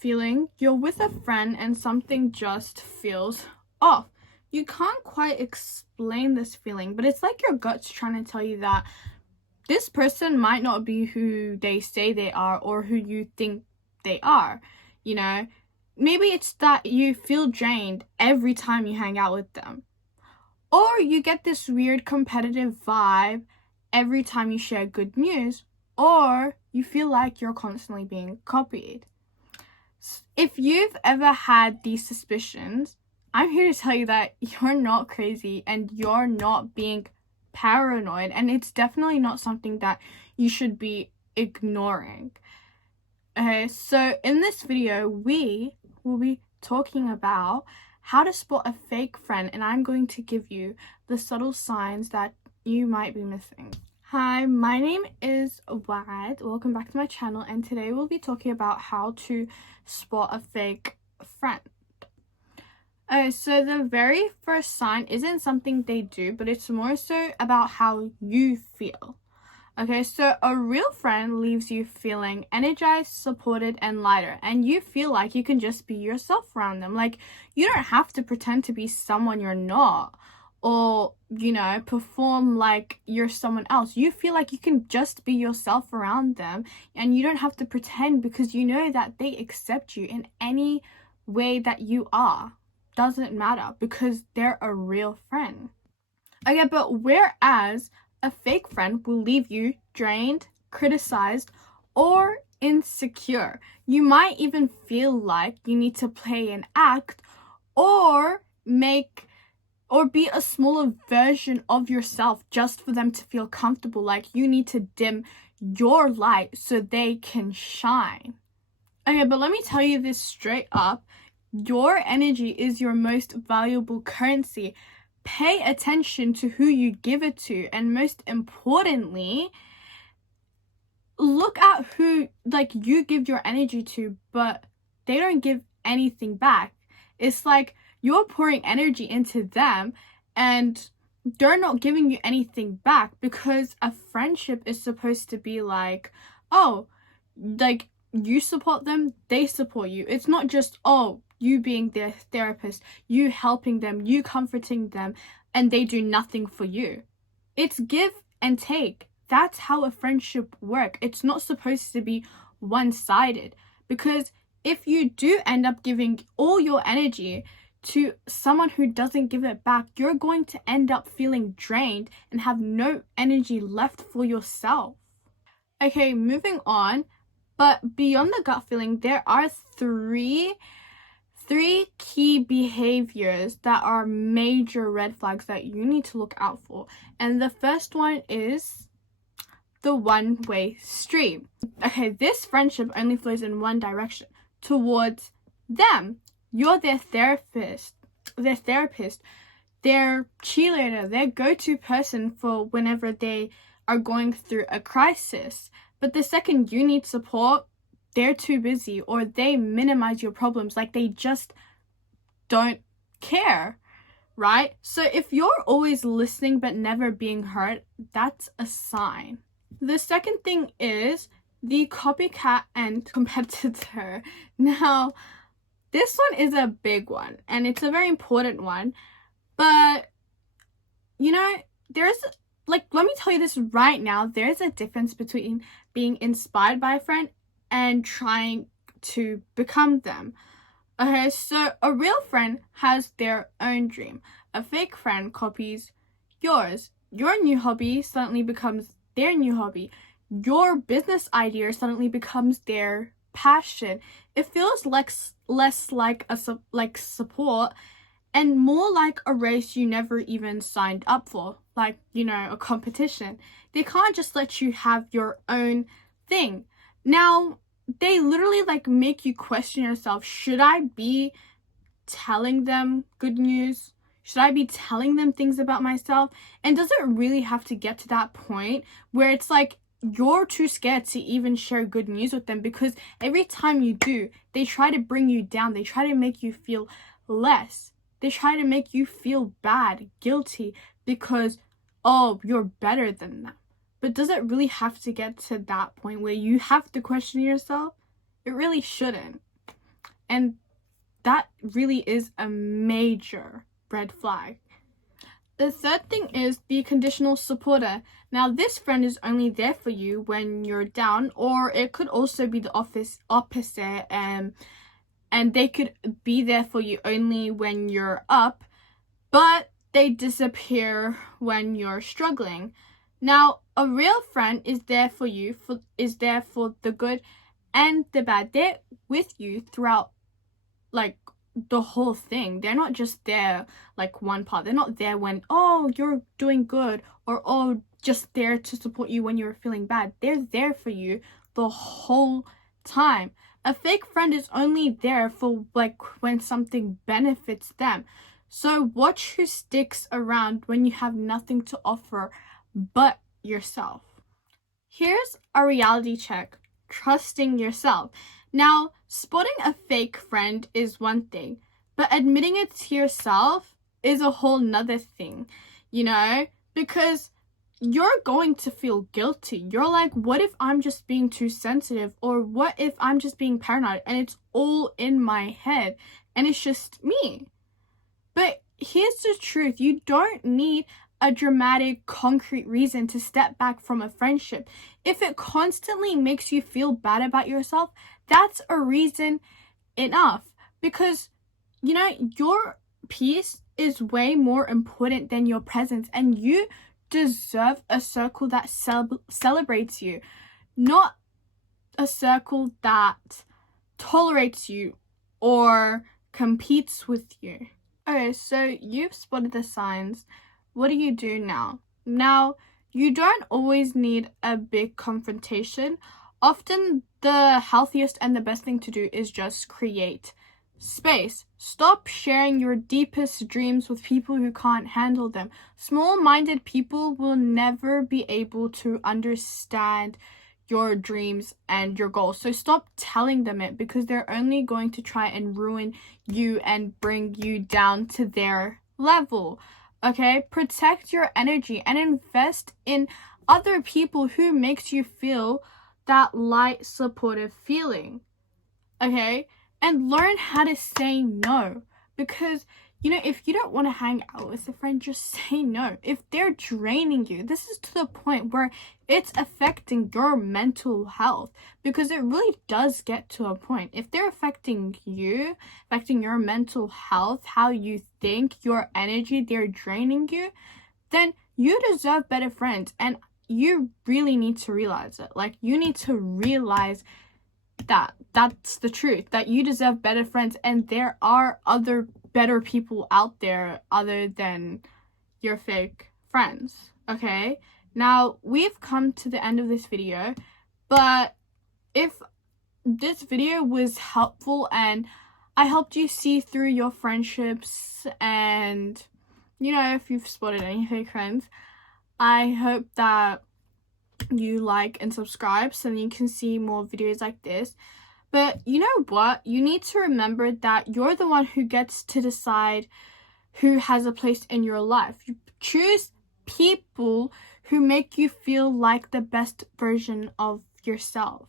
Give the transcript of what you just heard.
feeling you're with a friend and something just feels off. You can't quite explain this feeling, but it's like your gut's trying to tell you that this person might not be who they say they are or who you think they are. You know, maybe it's that you feel drained every time you hang out with them, or you get this weird competitive vibe every time you share good news, or you feel like you're constantly being copied. If you've ever had these suspicions, I'm here to tell you that you're not crazy and you're not being paranoid, and it's definitely not something that you should be ignoring. Okay, so in this video, we will be talking about how to spot a fake friend, and I'm going to give you the subtle signs that you might be missing. Hi, my name is Wad. Welcome back to my channel, and today we'll be talking about how to spot a fake friend. Okay, so the very first sign isn't something they do, but it's more so about how you feel. Okay, so a real friend leaves you feeling energized, supported, and lighter, and you feel like you can just be yourself around them. Like, you don't have to pretend to be someone you're not, or, you know, perform like you're someone else. You feel like you can just be yourself around them, and you don't have to pretend, because you know that they accept you in any way that you are. Doesn't matter, because they're a real friend. Okay, but whereas a fake friend will leave you drained, criticized, or insecure. You might even feel like you need to play an act or be a smaller version of yourself just for them to feel comfortable. Like you need to dim your light so they can shine. Okay, but let me tell you this straight up. Your energy is your most valuable currency. Pay attention to who you give it to, and most importantly, look at who you give your energy to, but they don't give anything back. It's like you're pouring energy into them and they're not giving you anything back, because a friendship is supposed to be like, oh, like you support them, they support you. It's not just, oh, you being their therapist, you helping them, you comforting them, and they do nothing for you. It's give and take. That's how a friendship works. It's not supposed to be one-sided, because if you do end up giving all your energy to someone who doesn't give it back, you're going to end up feeling drained and have no energy left for yourself. Okay, moving on. But beyond the gut feeling, there are three key behaviors that are major red flags that you need to look out for. And the first one is the one-way street. Okay, this friendship only flows in one direction, towards them. You're their therapist, their cheerleader, their go-to person for whenever they are going through a crisis. But the second you need support, they're too busy, or they minimize your problems, like they just don't care, right? So if you're always listening but never being heard, that's a sign. The second thing is the copycat and competitor. Now, this one is a big one, and it's a very important one, but you know, let me tell you this right now, there's a difference between being inspired by a friend and trying to become them. Okay, so a real friend has their own dream. A fake friend copies yours. Your new hobby suddenly becomes their new hobby. Your business idea suddenly becomes their passion. It feels less like support and more like a race you never even signed up for, like, you know, a competition. They can't just let you have your own thing. Now, they literally make you question yourself. Should I be telling them good news? Should I be telling them things about myself? And does it really have to get to that point where it's like you're too scared to even share good news with them? Because every time you do, they try to bring you down. They try to make you feel less. They try to make you feel bad, guilty, because, oh, you're better than them. But does it really have to get to that point where you have to question yourself? It really shouldn't. And that really is a major red flag. The third thing is the conditional supporter. Now, this friend is only there for you when you're down, or it could also be the opposite, and they could be there for you only when you're up, but they disappear when you're struggling. Now, a real friend is there for you, is there for the good and the bad. They're with you throughout, like, the whole thing. They're not just there like one part. They're not there when, oh, you're doing good, or oh, just there to support you when you're feeling bad. They're there for you the whole time. A fake friend is only there for like when something benefits them. So watch who sticks around when you have nothing to offer but yourself. Here's a reality check. Trusting yourself. Now, spotting a fake friend is one thing, but admitting it to yourself is a whole nother thing, you know, because you're going to feel guilty. You're like, what if I'm just being too sensitive? Or what if I'm just being paranoid and it's all in my head and it's just me? But here's the truth. You don't need a dramatic, concrete reason to step back from a friendship. If it constantly makes you feel bad about yourself, that's a reason enough. Because, you know, your peace is way more important than your presence, and you deserve a circle that celebrates you, not a circle that tolerates you or competes with you. Okay, so you've spotted the signs. What do you do now? Now, you don't always need a big confrontation. Often the healthiest and the best thing to do is just create space. Stop sharing your deepest dreams with people who can't handle them. Small-minded people will never be able to understand your dreams and your goals. So stop telling them it, because they're only going to try and ruin you and bring you down to their level. Okay, protect your energy and invest in other people who makes you feel that light, supportive feeling. Okay, and learn how to say no, because, you know, if you don't want to hang out with a friend, just say no. If they're draining you, this is to the point where it's affecting your mental health, because it really does get to a point. If they're affecting you, affecting your mental health, how you think, your energy, they're draining you, then you deserve better friends. And you really need to realize it. Like, you need to realize that that's the truth, that you deserve better friends, and there are other better people out there other than your fake friends. Okay, now we've come to the end of this video, but if this video was helpful and I helped you see through your friendships, and, you know, if you've spotted any fake friends, I hope that you like and subscribe so that you can see more videos like this. But you know what? You need to remember that you're the one who gets to decide who has a place in your life. You choose people who make you feel like the best version of yourself.